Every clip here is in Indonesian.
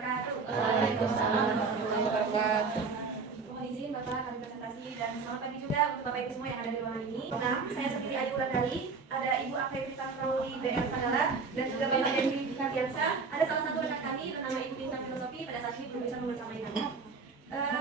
wabarakatuh. Waalaikumsalam warahmatullahi wabarakatuh. Mohon izin Bapak kami presentasi dan selamat pagi juga untuk Bapak Ibu semua yang ada di ruangan ini. Nah, saya sendiri Ayu Wulandari, ada Ibu Afetrita Crowley BR Sagala dan juga Bapak Dendi Kardiansa. Ada salah satu rekan kami bernama Ibu Bintang Filosofi, pada saat ini belum bisa membersamai kami.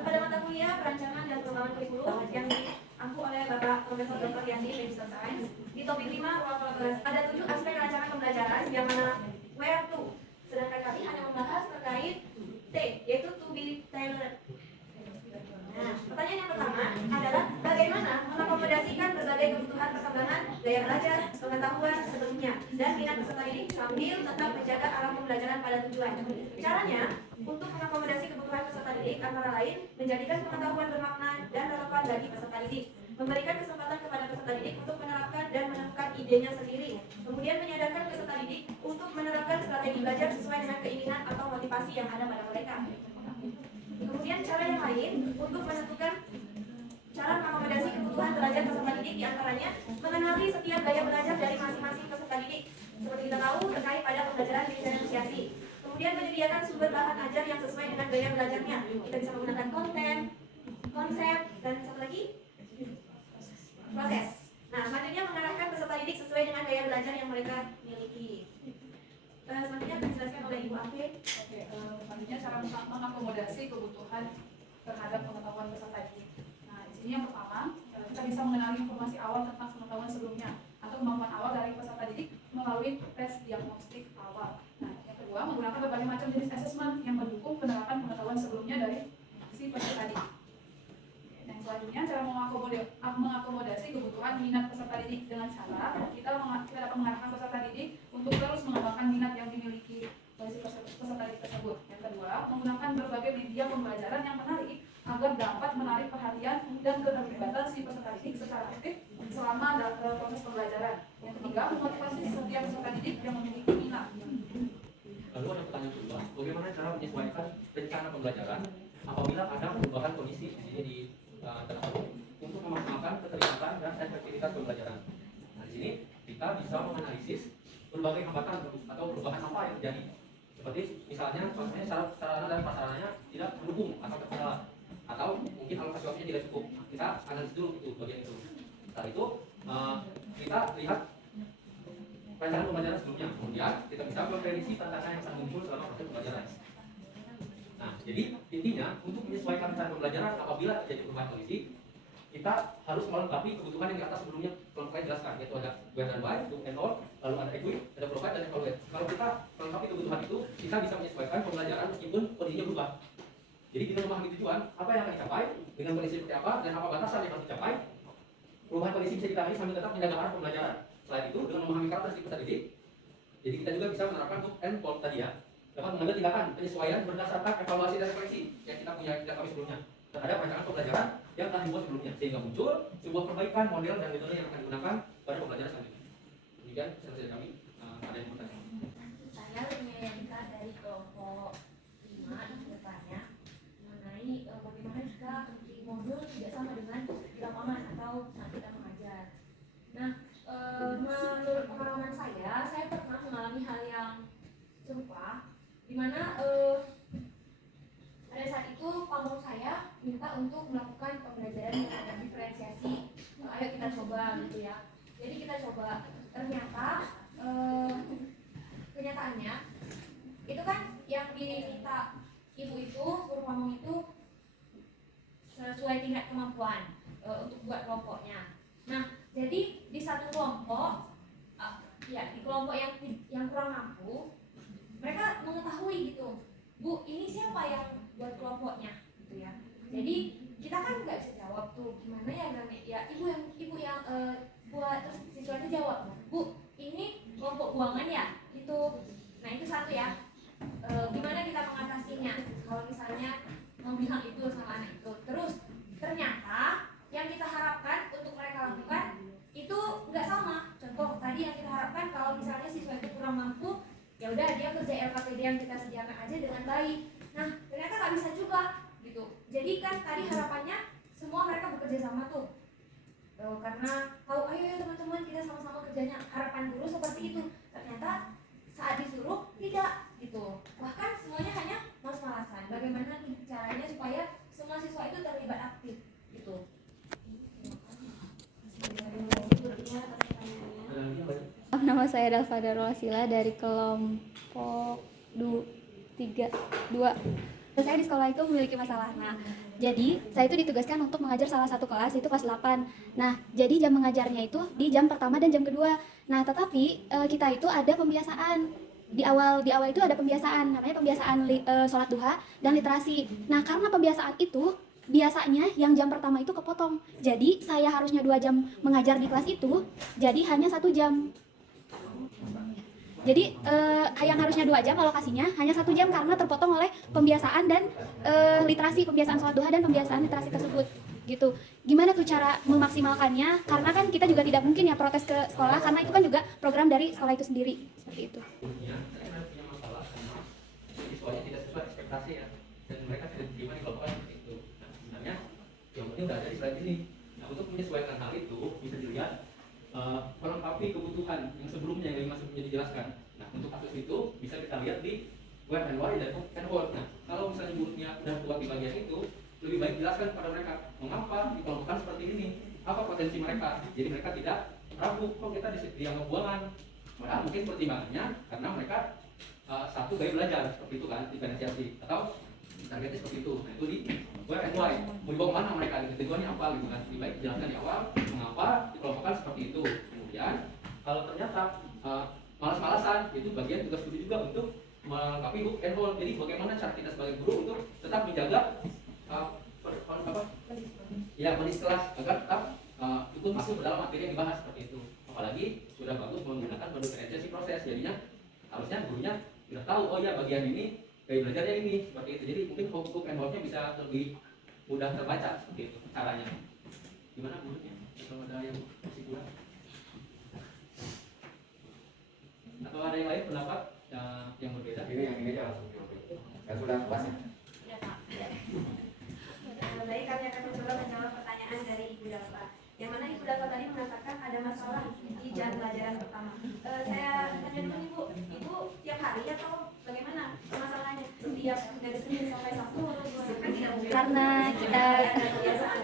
Pada mata kuliah perancangan dan pengembangan kurikulum yang diampu oleh Bapak Profesor Dr. Yandi Medical Science di topik 5 ruang kolaborasi ada 7 aspek rancangan pembelajaran yang mana where to, sedangkan kami hanya membahas terkait T, yaitu to be tailored. Nah, pertanyaan yang pertama adalah bagaimana mengakomodasikan berbagai kebutuhan perkembangan gaya belajar, pengetahuan sebelumnya, dan minat peserta didik sambil tetap menjaga arah pembelajaran pada tujuan. Caranya, untuk mengakomodasi kebutuhan peserta didik antara lain menjadikan pengetahuan bermakna dan relevan bagi peserta didik, memberikan kesempatan kepada peserta didik untuk menerapkan dan menemukan idenya sendiri, kemudian menyadarkan peserta didik untuk menerapkan strategi belajar sesuai dengan keinginan atau motivasi yang ada pada mereka. Kemudian cara yang lain untuk menentukan cara mengakomodasi kebutuhan belajar peserta didik diantaranya mengenali setiap gaya belajar dari masing-masing peserta didik. Seperti kita tahu terkait pada pembelajaran diferensiasi. Kemudian menyediakan sumber bahan ajar yang sesuai dengan gaya belajarnya. Kita bisa menggunakan konten, konsep, dan satu lagi proses. Nah, selanjutnya mengarahkan peserta didik sesuai dengan gaya belajar yang mereka miliki. Selanjutnya akan dijelaskan oleh Ibu Afe. Selanjutnya cara mengakomodasi kebutuhan terhadap pengetahuan peserta didik. Nah, di sini yang pertama, kita bisa mengenali informasi awal tentang pengetahuan sebelumnya atau kemampuan awal dari peserta didik melalui tes diagnostik awal. Nah, yang kedua, menggunakan berbagai macam jenis asesmen yang mendukung penerapan pengetahuan sebelumnya dari si peserta didik. Dan selanjutnya, cara mengakomodasi kebutuhan minat peserta didik dengan cara kita dapat mengarahkan peserta didik untuk terus mengembangkan minat yang dimiliki oleh si peserta didik tersebut. Yang kedua, menggunakan berbagai media pembelajaran yang menarik agar dapat menarik perhatian dan keterlibatan si peserta didik secara aktif selama dalam proses pembelajaran. Yang ketiga, memotivasi setiap peserta didik yang memiliki minat. Lalu ada pertanyaan kedua, bagaimana cara menyesuaikan rencana pembelajaran apabila ada perubahan kondisi di sini di tersebut untuk memaksimalkan keterlibatan dan efektivitas pembelajaran. Nah, di sini kita bisa menganalisis berbagai hambatan atau perubahan apa yang terjadi. Seperti misalnya contohnya sarana dan prasarananya tidak mendukung atau terkendala, atau mungkin alokasi waktunya tidak cukup. Kita analisis dulu itu bagian itu. Setelah itu kita lihat rancangan pembelajaran sebelumnya. Kemudian kita bisa memprediksi tantangan yang akan muncul selama proses pembelajaran. Nah, jadi intinya untuk menyesuaikan rencana pembelajaran apabila terjadi perubahan kondisi, kita harus melengkapi kebutuhan yang di atas sebelumnya telah saya jelaskan, yaitu ada where dan why, do and all, lalu ada equip, ada provide dan evaluate. Kalau kita melengkapi kebutuhan itu, kita bisa menyesuaikan pembelajaran meskipun kondisinya berubah. Jadi kita memahami tujuan, apa yang akan dicapai, dengan kondisi seperti apa, dan apa batasan yang harus dicapai. Perubahan kondisi bisa ditangani sambil tetap menjaga arah pembelajaran. Selain itu, dengan memahami karakteristik peserta didik, jadi kita juga bisa menerapkan untuk end point tadi ya, dapat mengambil tindakan penyesuaian berdasarkan evaluasi dan refleksi yang kita punya kami sebelumnya terhadap rancangan pembelajaran yang telah dibuat sebelumnya, sehingga muncul sebuah perbaikan model dan metode yang akan digunakan pada pembelajaran selanjutnya. Demikian presentasi dari kami. Ada yang bertanya? Saya menyayangka dari kelompok 5 yang bertanya mengenai bagaimana jika di modul tidak sama dengan di lapangan atau saat kita mengajar. Nah, menurut pengalaman saya pernah mengalami hal yang serupa, di mana pada saat itu kelompok saya minta untuk melakukan pembelajaran yang ada diferensiasi. Ayo kita coba gitu ya. Jadi kita coba, ternyata kenyataannya itu kan yang diminta ibu itu, guru ngomong itu sesuai tingkat kemampuan untuk buat kelompoknya. Nah, jadi di satu kelompok, ya di kelompok yang kurang mampu, mereka mengetahui gitu, Bu, ini siapa yang buat kelompoknya, gitu ya. Jadi kita kan nggak bisa jawab tuh gimana ya, ya ibu yang buat, terus siswa itu jawab, Bu, ini kelompok buangan ya, itu. Nah itu satu ya. Gimana kita mengatasinya kalau misalnya mau bilang itu sama anak itu. Terus ternyata yang kita harapkan untuk mereka lakukan itu nggak sama. Contoh tadi yang kita harapkan kalau misalnya siswa itu kurang mampu, ya udah dia kerja LKPD yang kita sediakan aja dengan baik. Nah ternyata nggak bisa juga gitu. Jadi kan tadi harapannya semua mereka bekerja sama tuh, karena tahu ayo teman-teman kita sama-sama kerjanya, harapan guru seperti itu. Ternyata saat disuruh tidak gitu, bahkan semuanya hanya saya Dalva Darwasila dari kelompok 2. Saya di sekolah itu memiliki masalah. Nah, jadi saya itu ditugaskan untuk mengajar salah satu kelas, itu kelas 8. Nah, jadi jam mengajarnya itu di jam pertama dan jam kedua. Nah, tetapi kita itu ada pembiasaan. Di awal itu ada pembiasaan, namanya pembiasaan sholat duha dan literasi. Nah, karena pembiasaan itu biasanya yang jam pertama itu kepotong. Jadi saya harusnya 2 jam mengajar di kelas itu, jadi hanya 1 jam. Jadi yang harusnya 2 jam alokasinya hanya 1 jam karena terpotong oleh pembiasaan dan literasi, pembiasaan sholat duha dan pembiasaan literasi tersebut gitu. Gimana tuh cara memaksimalkannya? Karena kan kita juga tidak mungkin ya protes ke sekolah karena itu kan juga program dari sekolah itu sendiri seperti itu. Saya punya masalah sama siswanya tidak sesuai ekspektasi ya, dan mereka tidak diterima di kelompok seperti itu. Nah, sebenarnya yang penting udah ada di slide ini. Nah, untuk menyesuaikan hal itu bisa dilihat melengkapi kebutuhan yang sebelumnya yang masih menjadi dijelaskan. Nah, untuk kasus itu bisa kita lihat di web and why dan handhold. Nah, kalau misalnya gurunya sudah kuat di bagian itu, lebih baik jelaskan kepada mereka mengapa dikelompokkan seperti ini, apa potensi mereka. Jadi mereka tidak ragu, kok kita dianggap buangan. Padahal mungkin pertimbangannya karena mereka satu gaya belajar seperti itu kan, diferensiasi atau targetnya seperti itu. Nah, itu di where and why, mau dibawa kemana mereka, tujuannya apa gitu kan. Lebih baik jelaskan di awal mengapa dikelompokkan seperti itu. Kemudian kalau ternyata malas-malasan, itu bagian tugas guru juga untuk melengkapi hook and hold. Jadi bagaimana cara kita sebagai guru untuk tetap menjaga kondisi kelas agar tetap ikut masuk ke dalam materi yang dibahas seperti itu. Apalagi sudah bagus menggunakan menu diferensiasi proses, jadinya harusnya gurunya sudah tahu, oh ya bagian ini gaya belajarnya ini seperti itu. Jadi mungkin hook and hold-nya bisa lebih mudah terbaca seperti itu caranya. Gimana gurunya? Kalau ada yang masih kurang? Atau ada yang lain pendapat yang berbeda? Ini yang ini aja langsung. Yang sudah pas ya? Baik, kami akan mencoba menjawab pertanyaan dari Ibu Dalva. Yang mana Ibu Dalva tadi mengatakan ada masalah di jam pelajaran pertama. Saya tanya dulu Ibu tiap hari atau bagaimana masalahnya? Setiap dari Senin sampai Sabtu atau kan tidak mungkin? Karena kita ada kebiasaan.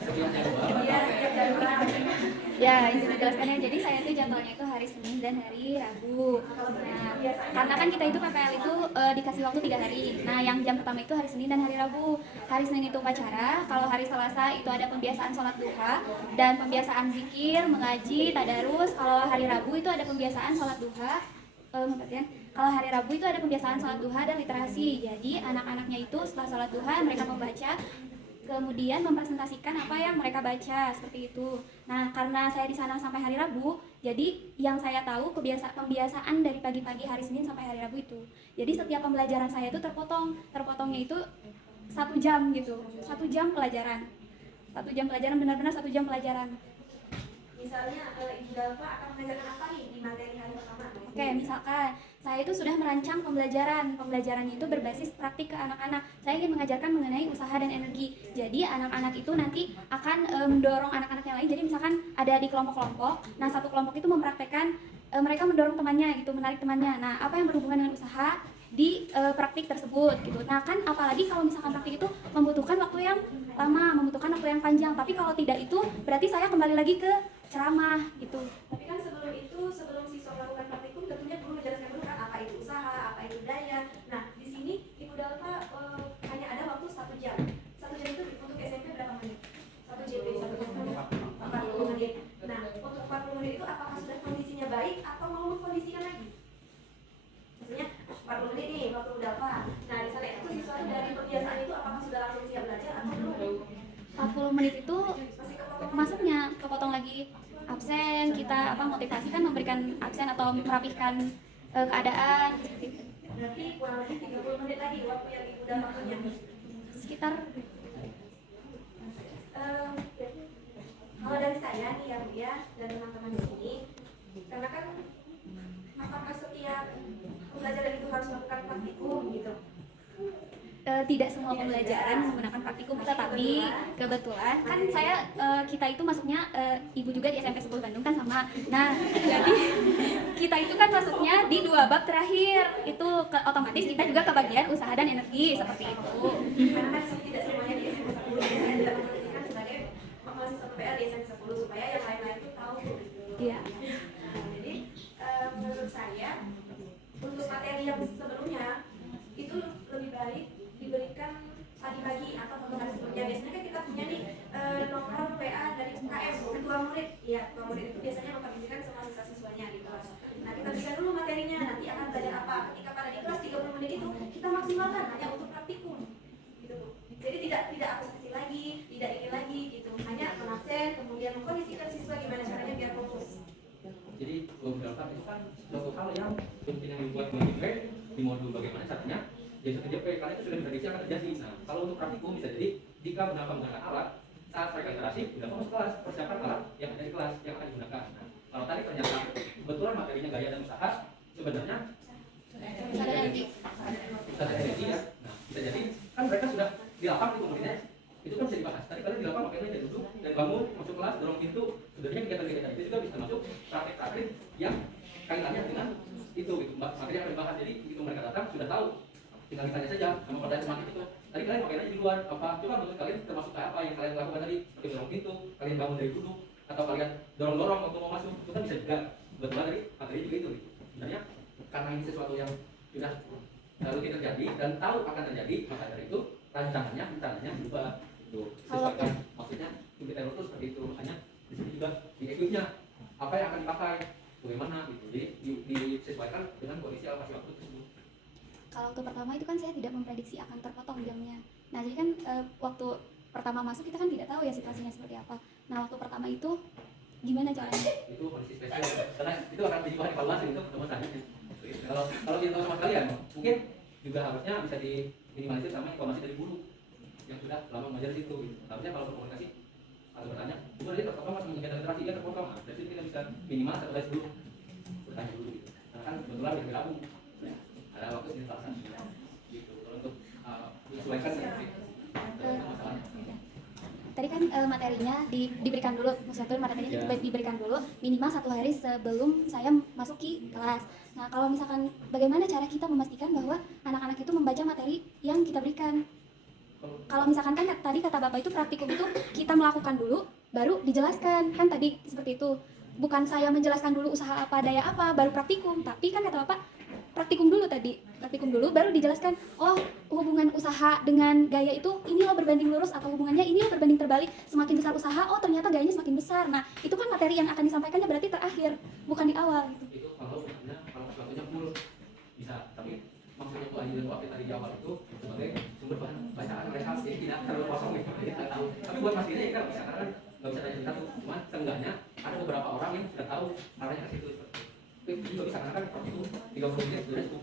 Setiap jadwal. Iya, setiap jadwal. ya izin menjelaskannya, jadi saya itu jadwalnya itu hari Senin dan hari Rabu. Nah, karena kan kita itu PPL itu dikasih waktu 3 hari. Nah, yang jam pertama itu hari Senin dan hari Rabu. Hari Senin itu upacara, kalau hari Selasa itu ada pembiasaan sholat duha dan pembiasaan zikir, mengaji, tadarus. Kalau hari Rabu itu ada pembiasaan sholat duha. Kalau hari Rabu itu ada pembiasaan sholat duha dan literasi. Jadi anak-anaknya itu setelah sholat duha mereka membaca, kemudian mempresentasikan apa yang mereka baca seperti itu. Nah, karena saya di sana sampai hari Rabu, jadi yang saya tahu pembiasaan dari pagi-pagi hari Senin sampai hari Rabu itu. Jadi setiap pembelajaran saya itu terpotongnya itu 1 jam gitu, 1 jam pelajaran, 1 jam pelajaran, benar-benar 1 jam pelajaran. Misalnya Ibu Dalva akan mengajarkan apa nih di materi hari pertama? Oke, misalkan saya itu sudah merancang pembelajarannya itu berbasis praktik ke anak-anak. Saya ingin mengajarkan mengenai usaha dan energi. Jadi anak-anak itu nanti akan mendorong anak-anak yang lain. Jadi misalkan ada di kelompok-kelompok, nah satu kelompok itu mempraktekkan, mereka mendorong temannya gitu, menarik temannya. Nah, apa yang berhubungan dengan usaha di praktik tersebut gitu. Nah, kan apalagi kalau misalkan praktik itu membutuhkan waktu yang lama, membutuhkan waktu yang panjang. Tapi kalau tidak itu berarti saya kembali lagi ke ceramah gitu. Tapi kan sebelum siswa melakukan praktikum tentunya guru menjelaskan dulu kan apa itu usaha, apa itu daya. Nah, di sini Ibu Dalva hanya ada waktu 1 jam. 1 jam itu untuk SMP berapa menit? 1 JP, 1 jam 40 menit. Nah, untuk 40 menit itu apakah sudah kondisinya baik atau mau mengkondisikan lagi? Maksudnya 40 menit nih waktu Ibu Dalva. Nah, di sana itu siswa dari pembiasaan itu apakah sudah langsung siap belajar atau belum? 40 menit itu Masih kepotong? masuknya kepotong lagi absen, kita motivasi kan memberikan absen atau merapihkan keadaan Berarti kurang lebih 30 menit lagi waktu yang Ibu Dalva punya. sekitar. Kalau dari saya nih ya Bu ya, dan teman-teman di sini, karena kan apakah setiap pembelajaran itu harus melakukan praktikum gitu? Tidak semua pembelajaran menggunakan praktikum, tetapi kebetulan kan kita itu masuknya ibu juga di SMP 10 Bandung kan sama. Nah, jadi kita itu kan masuknya di 2 bab terakhir itu otomatis kita juga kebagian usaha dan energi seperti itu. Karena kan tidak semuanya di SMP 10, saya tidak memposisikan sebagai mahasiswa PPL di SMP 10 supaya yang lain-lain itu tahu Iya. Nah, jadi menurut saya untuk materi yang sebelumnya itu lebih baik diberikan pagi-pagi atau pada hari sebelumnya. Biasanya kan kita punya nih nomor WA dari UKM, ketua murid. Iya, ketua murid itu biasanya memperhatikan semua siswa-siswanya gitu. Nah, kita berikan dulu materinya, nanti akan belajar apa. Ketika pada di kelas 30 menit itu kita maksimalkan hanya untuk praktikum. Gitu. Jadi tidak aku kecil lagi, tidak ini lagi gitu. Hanya mengabsen, kemudian mengkondisikan siswa gimana caranya biar fokus. Jadi beberapa itu kan suatu hal yang mungkin yang dibuat melalui web di modul bagaimana caranya jadi kerja kalian itu sudah diprediksi akan terjadi. Nah, kalau untuk praktikum bisa jadi jika benar-benar menggunakan alat saat mereka interaksi sudah masuk kelas persiapan alat yang ada di kelas yang akan digunakan. Nah, kalau tadi ternyata kebetulan materinya gaya dan usaha sebenarnya Sadar energi. sadar energi ya. Nah, bisa jadi kan mereka sudah di lapang di komunitas itu kan bisa dibahas. Tadi kalian di lapang makanya jadi duduk dan bangun masuk kelas dorong pintu. Sebenarnya kegiatan-kegiatan itu juga bisa masuk praktek-praktek yang kaitannya dengan itu gitu. Materi yang akan dibahas. Jadi begitu mereka datang sudah tahu. Tinggal ditanya saja sama pada semangat itu. Tadi kalian makanya di luar apa? Coba menurut kalian termasuk kayak apa yang kalian lakukan tadi? Seperti dorong pintu, kalian bangun dari duduk, atau kalian dorong-dorong untuk mau masuk. Itu kan bisa juga. Betul tadi materi juga itu. Gitu. Sebenarnya karena ini sesuatu yang sudah rutin terjadi dan tahu akan terjadi, maka dari itu rancangannya berubah. Sesuaikan maksudnya kita itu seperti itu. Makanya di sini juga di equipnya apa yang akan dipakai, bagaimana gitu. Jadi disesuaikan dengan kondisi alokasi waktu tersebut. Kalau waktu pertama itu kan saya tidak memprediksi akan terpotong jamnya. Nah jadi kan waktu pertama masuk kita kan tidak tahu ya situasinya seperti apa. Nah waktu pertama itu gimana caranya? Itu kondisi spesial karena itu akan jadi bahan evaluasi untuk teman selanjutnya. Kalau kita tahu sama sekalian, mungkin juga harusnya bisa diminimalisir sama informasi dari guru yang sudah lama mengajar situ. Gitu. Harusnya kalau berkomunikasi atau bertanya, itu nanti terpotong sama kegiatan literasi dia terpotong. Nah, dari situ kita bisa minimal satu kali dulu bertanya dulu. Gitu. Karena kan kebetulan yang bergabung, ya, ada waktu di pelaksanaan. Gitu. Kalau untuk menyesuaikan masalahnya. Tadi kan materinya diberikan dulu, maksudnya materinya diberikan dulu minimal 1 hari sebelum saya masuki kelas. Nah kalau misalkan bagaimana cara kita memastikan bahwa anak-anak itu membaca materi yang kita berikan? Kalau misalkan kan tadi kata Bapak itu praktikum itu kita melakukan dulu, baru dijelaskan kan tadi seperti itu. Bukan saya menjelaskan dulu usaha apa, daya apa, baru praktikum. Tapi kan kata Bapak praktikum dulu tadi, praktikum dulu baru dijelaskan. Oh hubungan usaha dengan gaya itu ini loh berbanding lurus atau hubungannya ini loh berbanding terbalik. Semakin besar usaha, oh ternyata gayanya semakin besar. Nah itu kan materi yang akan disampaikannya berarti terakhir, bukan di awal gitu. Itu kalau waktunya full bisa, tapi maksudnya itu aja waktu tadi di awal itu sebagai sumber bahan bacaan mereka jadi tidak terlalu kosong gitu. Kita tahu. Tapi buat Mas ini kan bisa karena nggak bisa tanya satu, cuma seenggaknya ada beberapa orang yang sudah tahu arahnya ke situ. Tapi juga bisa karena kan waktu itu 30 menit sudah cukup.